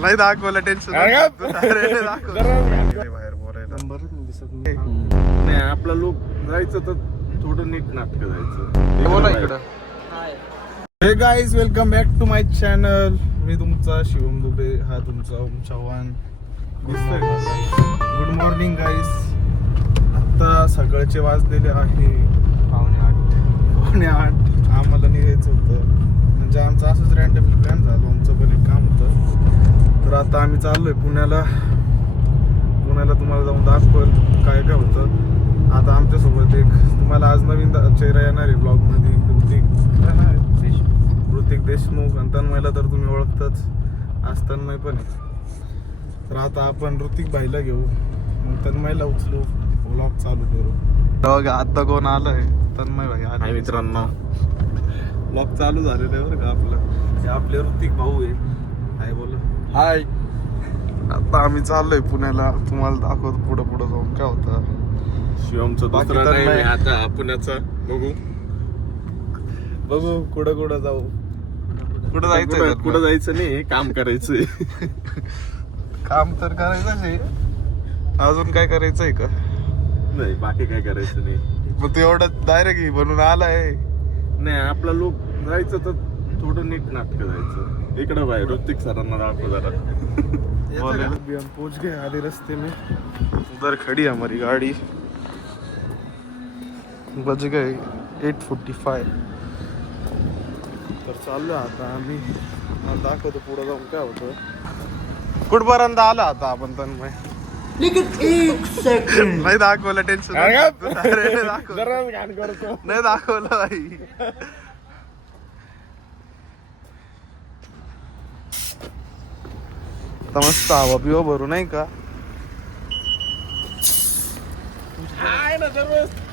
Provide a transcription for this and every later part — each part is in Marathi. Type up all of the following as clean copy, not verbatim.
नाही दाखवलं टेन्शन बाहेर बोलायला नाही आपला लोक जायचं तर थोडं नीट नाटक जायचं. बोला इकडं. Hey guys welcome back to my channel. मी तुमचा शिवम दुबे, हा तुमचा Om Chavan. Good morning guys. आता सकाळचे वाजलेले आहे 8:45. आम्हाला निघायचं होतं, म्हणजे आमचं असंच रँडमली प्लॅन झालं. आमचं पण एक काम होतं, तर आता आम्ही चाललोय पुण्याला. तुम्हाला जाऊन दाखवल काय काय होतं. आता आमच्यासोबत एक तुम्हाला आज नवीन चेहरा येणार आहे ब्लॉगमध्ये, ऋतिक देशमुख. आणि तन्मयला तर तुम्ही ओळखताच, आज तन्मय पण आहे. तर आता आपण ऋतिक भाईला घेऊ, मग तन्मयला उचलू, ब्लॉग चालू करू. आता कोण आलंय? तन्मय भाई आले मित्रांनो. ब्लॉग चालू झालेलं आहे बरं का आपलं. हे आपले ऋतिक भाऊ आहे. हाय बोला. हाय. आता आम्ही चाललोय पुण्याला. तुम्हाला दाखवतो पुढं जाऊन काय होतं. शिवमचं बाकी दुसरं तर नाही आता पुण्याचा बघू कुठं जाऊ. कुठं जायचं? कुठं जायचं नाही, काम करायचंय. काम तर करायचंच आहे. अजून काय करायचंय का? नाही बाकी काय करायचं नाही. मग तू एवढं डायरेक्ट बनून आलाय. नाही आपला लोक जायचं तर थोडं नीट नाटक जायचं. इकडं बाहेर ऋतिक सरांना दाखव जरा. हम पहुंच गए आधे रास्ते में. उधर खड़ी है हमारी गाड़ी. बज गए 8:45. तर चाललो आता आम्ही. दाखवतो पुढे जाऊन काय होतं. कुठपर्यंत आला आता आपण तन्मय? नाही दाखवलं टेन्शन नाही दाखवलं भाई. मस्त हवा पिवा भरू नाही का?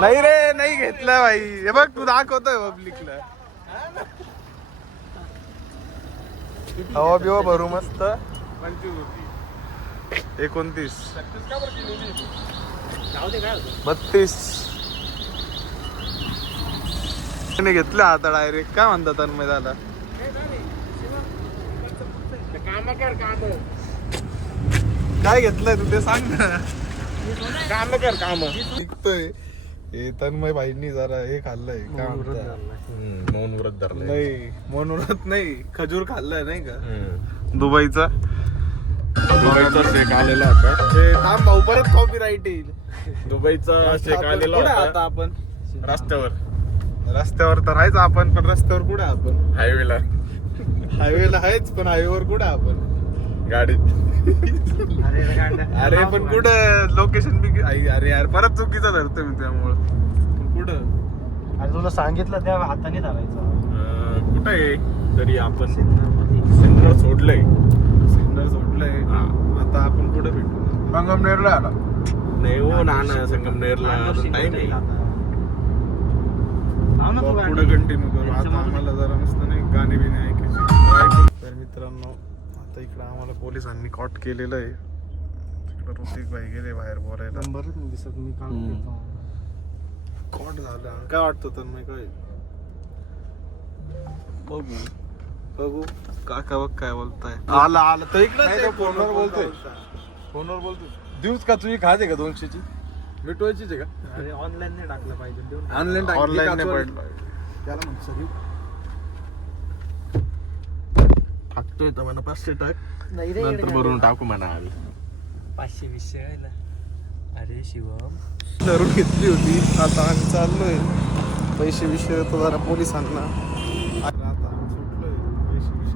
नाही रे, नाही घेतलं भाई. हे बघ तू दाखवतोय पब्लिकला. हवा पिवा भरू मस्त. 29 32 घेतलं आता डायरेक्ट. काय म्हणतात तन्मय झाला? काय घेतलंय तू ते सांग ना. काम कर काम. निघतोय. हे तन्मय भाईंनी जरा हे खाल्लंय. काय मौन व्रत धरलंय. नाही मनोरथ नाही, खजूर खाल्लाय नाही का दुबईचा. शेक आलेला होता. हे थांब भाऊ, परत कॉपीराईट येईल. दुबईचा शेक आलेला कुठे होता. आता आपण रस्त्यावर तर आहेच आपण, पण रस्त्यावर कुठे आपण? हायवेला आहेच, पण हायवेवर कुठे आपण? गाडीत. अरे पण कुठं लोकेशन बी. अरे यार परत चुकीचा धरतो मी त्यामुळं. पण अरे तुला सांगितलं त्या हाताने धरायचं. कुठं आहे तरी आपण? सिन्नर सोडलंय. आता आपण कुठे भेटू? संगमनेरला आला. नाही हो ना संगमनेरला अजून टाइम आहे. पुढे कंटिन्यू करू. आता आम्हाला जरा मस्त नाही गाणी बिणी ऐकायची. तर मित्रांनो, आता इकडे आम्हाला पोलिसांनी कॉट केलेलं आहे. तिकडे ऋतिक भाई गेले बाहेर बोलायला. नंबरच नाही दिसत. मी काम करतो. कॉट झालं. काय वाटतं तर मी काय बघू काका बघ काय बोलताय. आला तर इकडे फोनवर बोलतोय. दिवस का तुझी खाते का 200ची मिटवायचीच आहे का? अरे ऑनलाईन नाही टाकलं पाहिजे. ऑनलाईन ऑनलाईन पडलं. त्याला म्हणतो टाकतोय तर म्हणा 500 टाक, नाही रे, नंतर भरून टाकू म्हणा आम्ही. 500-200 आहे. अरे शिवम धरून घेतली होती. आता आम्ही चाललोय. पैसे विषय होतो जरा पोलिसांना.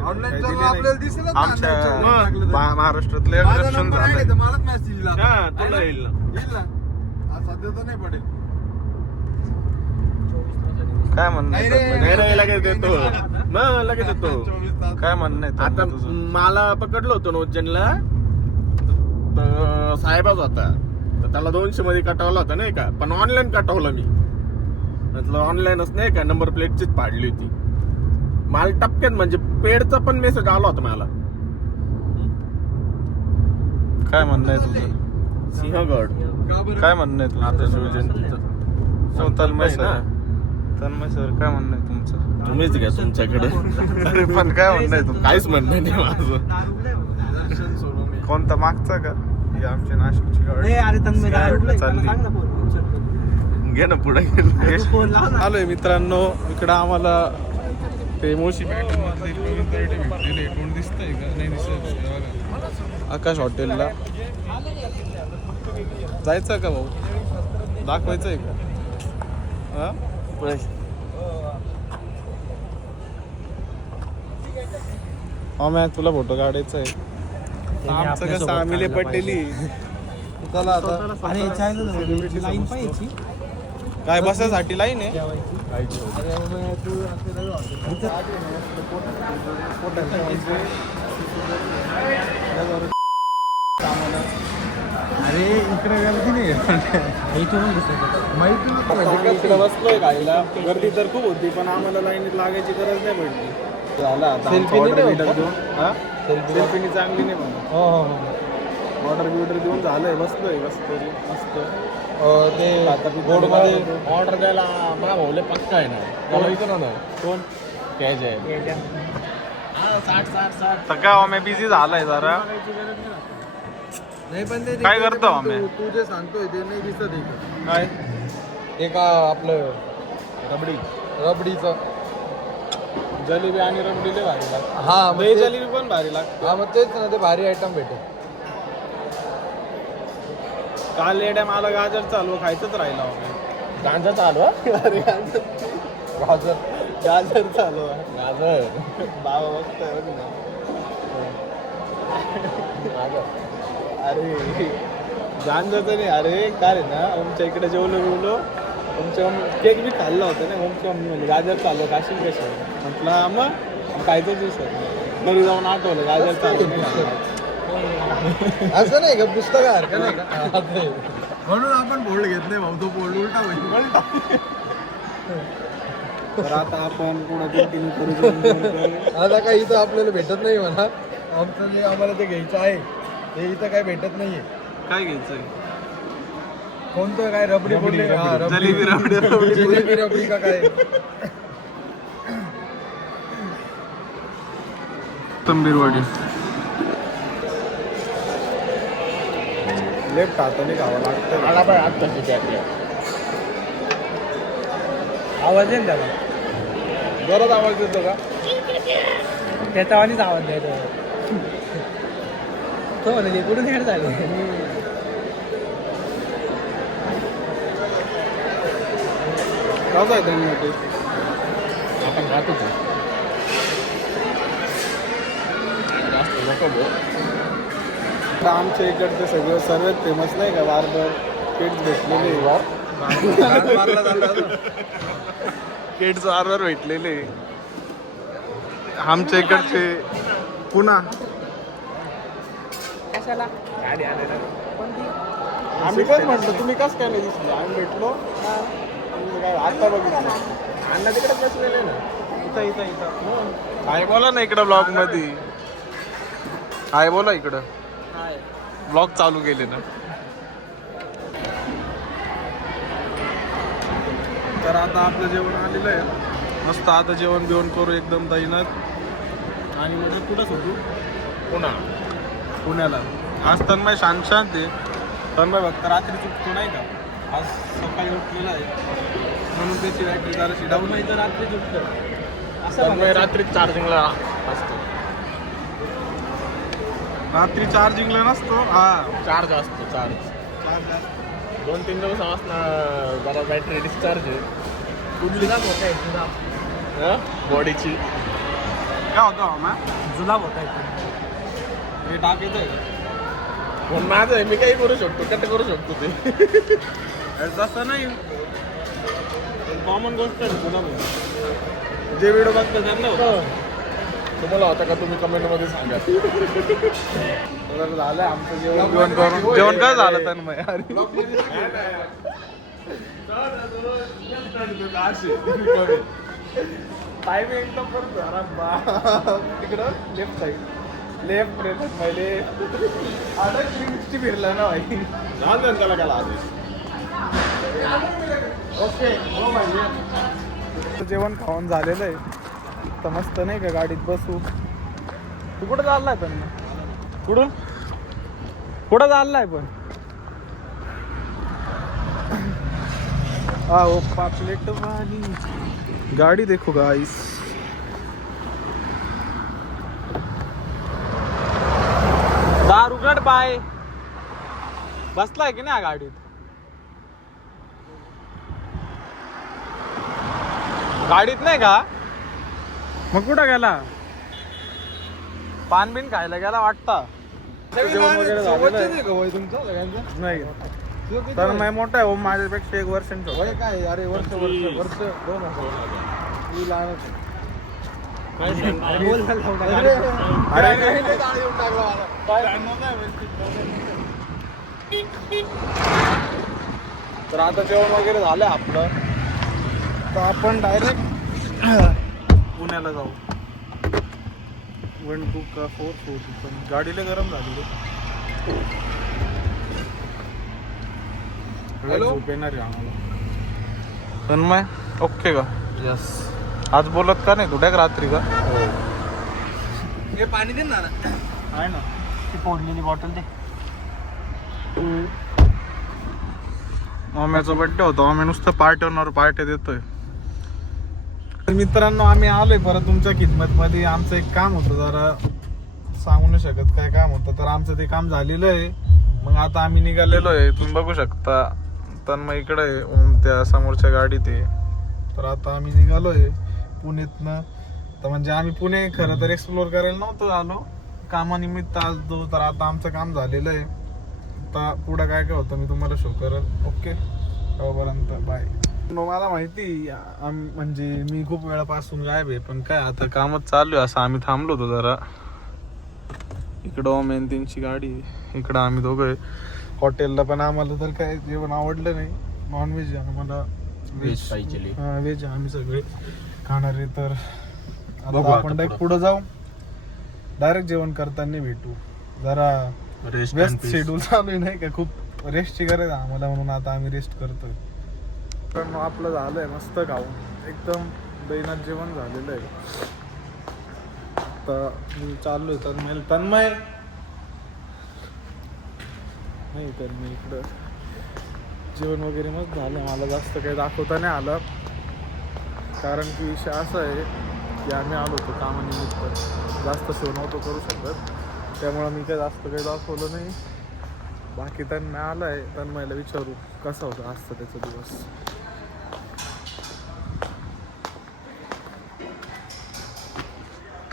आमच्या महाराष्ट्रातलं इलेक्शन झालंय. तुला येईल ना. काय म्हणणं आहे? लगेच देतो. लगेच देतो. काय म्हणणं आहे आता तुझं? मला पकडलं होतं नोजनला, तर साहेबच होता. तर त्याला 200 मध्ये कटवला होता नाही का, पण ऑनलाईन कटवलं मी. म्हटलं ऑनलाईनच नाही का, नंबर प्लेटचीच पाडली होती. मला टपक्यात म्हणजे पेडचा पण मेसेज आला होता मला. काय म्हणणं आहे तुझं? सिंहगड. काय म्हणणं आहे तुझं? आता शिवजयंतीचं. तन्मय सर काय म्हणणं आहे तुमचं? तुम्हीच घ्या तुमच्याकडे. अरे पण काय म्हणणं आहे तुमचं? काहीच म्हणणं नाही माझं. कोणता मागचा का ही आमची नाशिकची गाडी ए, अरे तन्मय काय काय उठलंय? चालली? त्याला सांग ना फोन उचल. घे ना पुढे यश, फोन लाव ना. आलोय मित्रांनो इकडं आम्हाला ते मोशी भेटलेले कोण दिसतंय का नाही दिसत बघा. आकाश हॉटेलला जायचं का भाऊ दाखवायचंय का हा तुला फोटो काढायचा आहे आमचं आपल्यासोबत कसं आम्ही काढलं पडलेली चला आता अरे चायला लाईन पाहिजे काय बसायसाठी लाईन आहे अरे इकडे गर्दी नाही इथून इकडे बसलोय खायला गर्दी तर खूप होती पण आम्हाला लाईनीत लागायची गरज नाही पडली झाला आता Selfie नाही ऑर्डर देऊ बिर्डर का? देऊन हा सेल्फीनी चांगली नाही म्हणून हो हो ऑर्डर बिर्डर देऊन झालंय बसलोय मस्त मस्त ते आता बोर्डमध्ये ऑर्डर द्यायला मला भाऊले पक्का आहे ना त्याला विचारा ना कोण कॅश आहे 60 सगळा आम्ही बिझी झालाय जरा नाही पण ते काय करतो आम्ही? तू जे सांगतोय ते नाही दिसत इकडं काय ते का आपलं रबडी रबडीचं जलेबी आणि रबडी लय भारी लागते हा मग दही ते- जलेबी पण भारी लागते हा मग तेच ना ते भारी आयटम भेटेल काल येड्या मला गाजर चालू खायचंच राहिलं आम्ही गांजा चालू अरे गाजर गाजर गाजर चालू गाजर बाबा बघतोय बघ ना अरे गांजाचं नाही अरे काय रे ना आमच्या इकडे जेवलो तुमच्या केक बी खाल्ला होता ना आमच्या मम्मी म्हणजे गाजर चालू काशील कशा म्हटलं मग खायचंच दिसत घरी जाऊन आठवलं गाजर चालू असं नाही का पुस्तकासारखं नाही का म्हणून आपण बोर्ड घेत नाही भाऊ तो बोर्ड उलटा होईल तर आता आपण पुढे कंटिन्यू करू आता काही इथं आपल्याला भेटत नाही म्हणा आमचं जे आम्हाला ते घ्यायचं आहे ते इथं काही भेटत नाहीये काय घ्यायचंय कोणतं काय रबडी बोलले हा, जलेबी रबडी जिलेबी रबडी का काय तंबीरवाडी लेफ्ट हाताने खावं लागतं मला पण आज तशी कॅश आवाज येईल त्याला बरंच आवाज येतो का त्याचा वाणीच आवाज द्यायचा तो म्हणजे कुठून हेड झाले कसं आहे त्यांनी ते आपण खातोच जास्त नको भाऊ आता आमच्या इकडचं सगळं सर्वात फेमस नाही का बार्बर किड्स भेटलेले किड्स बार्बर भेटलेले आमच्या इकडचे पुन्हा कशाला गाडी आले आम्ही काय म्हटलं तुम्ही कसं काय नाही दिसले आम्ही भेटलो आम्ही काय आता बघितलं अण्णा तिकडे बसलेले ना इथं काय बोला ना इकडं ब्लॉग मध्ये काय बोला इकडं ब्लॉग चालू केले ना तर आता आपलं जेवण आलेलं आहे मस्त आता जेवण बिवण करू एकदम दैनत आणि म्हणजे कुठंच होतो पुन्हा पुण्याला आज तन्मय शांत शांत आहे तन्मय फक्त रात्री चुकतो नाही का आज सकाळी उठलेला आहे म्हणून त्याची बॅटरी जराशी डाऊन नाही तर रात्री चुकतं तर रात्री चार्जिंगला असतो रात्री चार्जिंगला नसतो हा चार्ज असतो चार्ज 2-3 दिवसापासून जरा बॅटरी डिस्चार्ज आहे कुठली जात होता जुलाब बॉडीची काय होतं हवा जुलाब होता हे टाकायचं आहे पण माझं आहे मी काही करू शकतो कट करू शकतो ते तसं नाही कॉमन गोष्ट आहे तुला जे व्हिडिओ बघतात त्यांना होतं तुम्हाला होता का तुम्ही कमेंट मध्ये सांगा तर झालं आमचं जेवण करून जेवण काय झालं तन्मय टाइम एकदम परत झाला बा तिकडं लेफ्ट साईड लेफ्ट पहिले आता 360 फिरला ना भाई झालं ना त्याला गेला आधी ओके हो भाई जेवण खाऊन झालेलं आहे तर मस्त नाही का गाडीत बसू तू कुठं चाललाय पण कुठून कुठं चाललाय पण आओ पापलेट वाली गाड़ी देखो गाइस. दार उघड बाय. बसलाय की नाही गाडीत? गाडीत नाही का? मग कुठं गेला? पान बिन खायला गेला वाटतं. जेवण वगैरे झालेलं आहे? नाही तर नाही मोठा आहे हो माझ्यापेक्षा 1 वर्षांचा. वय काय अरे वर्ष 2 वर्ष मी लहानच आहे. तर आता जेवण वगैरे झालंय आपलं, तर आपण डायरेक्ट पुण्याला जाऊ. 1 2 का 4 पण गाडीला गरम झाली रे. झोप येणार आहे आम्हाला. तन्मय ओके का? यस. आज बोलत का नाही तू डायरेक्ट रात्री का? हे पाणी दे ना. आहे ना ती फोडलेली बॉटल दे. ओम्याचा बड्डे होता. ओम्या नुसतं पार्ट्यांवर पार्ट्या देतोय. तर मित्रांनो आम्ही आलोय परत तुमच्या खिदमत मध्ये. आमचं एक काम होतं, जरा सांगू नाही शकत काय काम होतं, तर आमचं ते काम झालेलं आहे. मग आता आम्ही निघालेलो आहे. तुम्ही बघू शकता तन्मय इकडे आहे, ओम त्या समोरच्या गाडीत आहे. तर आता आम्ही निघालोय पुण्यातनं. तर म्हणजे आम्ही पुणे खरं तर एक्सप्लोर करायला नव्हतो आलो, कामानिमित्त आलो. तर आता आमचं काम झालेलं आहे. आता पुढं काय काय होतं मी तुम्हाला शो करेल. ओके तोपर्यंत बाय. मला माहिती म्हणजे मी खूप वेळापासून गायब आहे, पण काय आता कामच चालू आहे. असं आम्ही थांबलो होतो जरा. इकडं ओमेन त्यांची गाडी आहे, इकडं आम्ही दोघं आहे हॉटेलला. पण आम्हाला तर काय जेवण आवडलं नाही. नॉनव्हेज आम्हाला व्हेज पाहिजे. हां व्हेज आम्ही सगळे खाणार आहे. तर बघू आता आता आपण डायरेक्ट पुढं जाऊ, डायरेक्ट जेवण करताना भेटू. जरा व्यस्त शेड्यूल चालू आहे नाही का, खूप रेस्टची गरज आहे आम्हाला, म्हणून आता आम्ही रेस्ट करतोय. पण आपलं झालंय मस्त खाऊन, एकदम दैनात जेवण झालेलं आहे. तर मी चाललोय तन्मय नाही तर मी इकडं जेवण वगैरे मस्त झालं. मला जास्त काही दाखवता नाही आलं, कारण की विषय असा आहे की आम्ही आलो होतो कामानिमित्त, जास्त शो नव्हतो करू शकत. त्यामुळं मी काही जास्त काही दाखवलं नाही. बाकी तन्मय आला आहे, तन्मयला विचारू कसा होता आजचा त्याचा दिवस.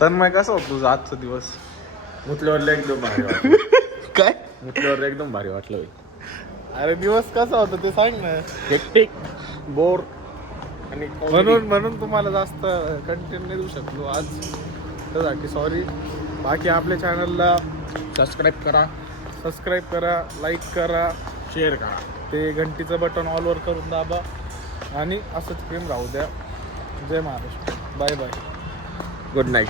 तन्मय कसा होता तुझा आजचा दिवस? मुतल्यावर एकदम भारी वाटलं. काय? मुतल्यावर एकदम भारी वाटलं. अरे दिवस कसा होता ते सांग ना. हेक्टिक, बोर आणि म्हणून तुम्हाला जास्त कंटेंट नाही देऊ शकलो आज, त्यासाठी सॉरी. बाकी आपल्या चॅनलला सबस्क्राईब करा, लाईक करा, शेअर करा. ते घंटीचं बटन ऑलवर करून दाबा आणि असंच प्रेम राहू द्या. जय Maharashtra. Bye bye. Good night.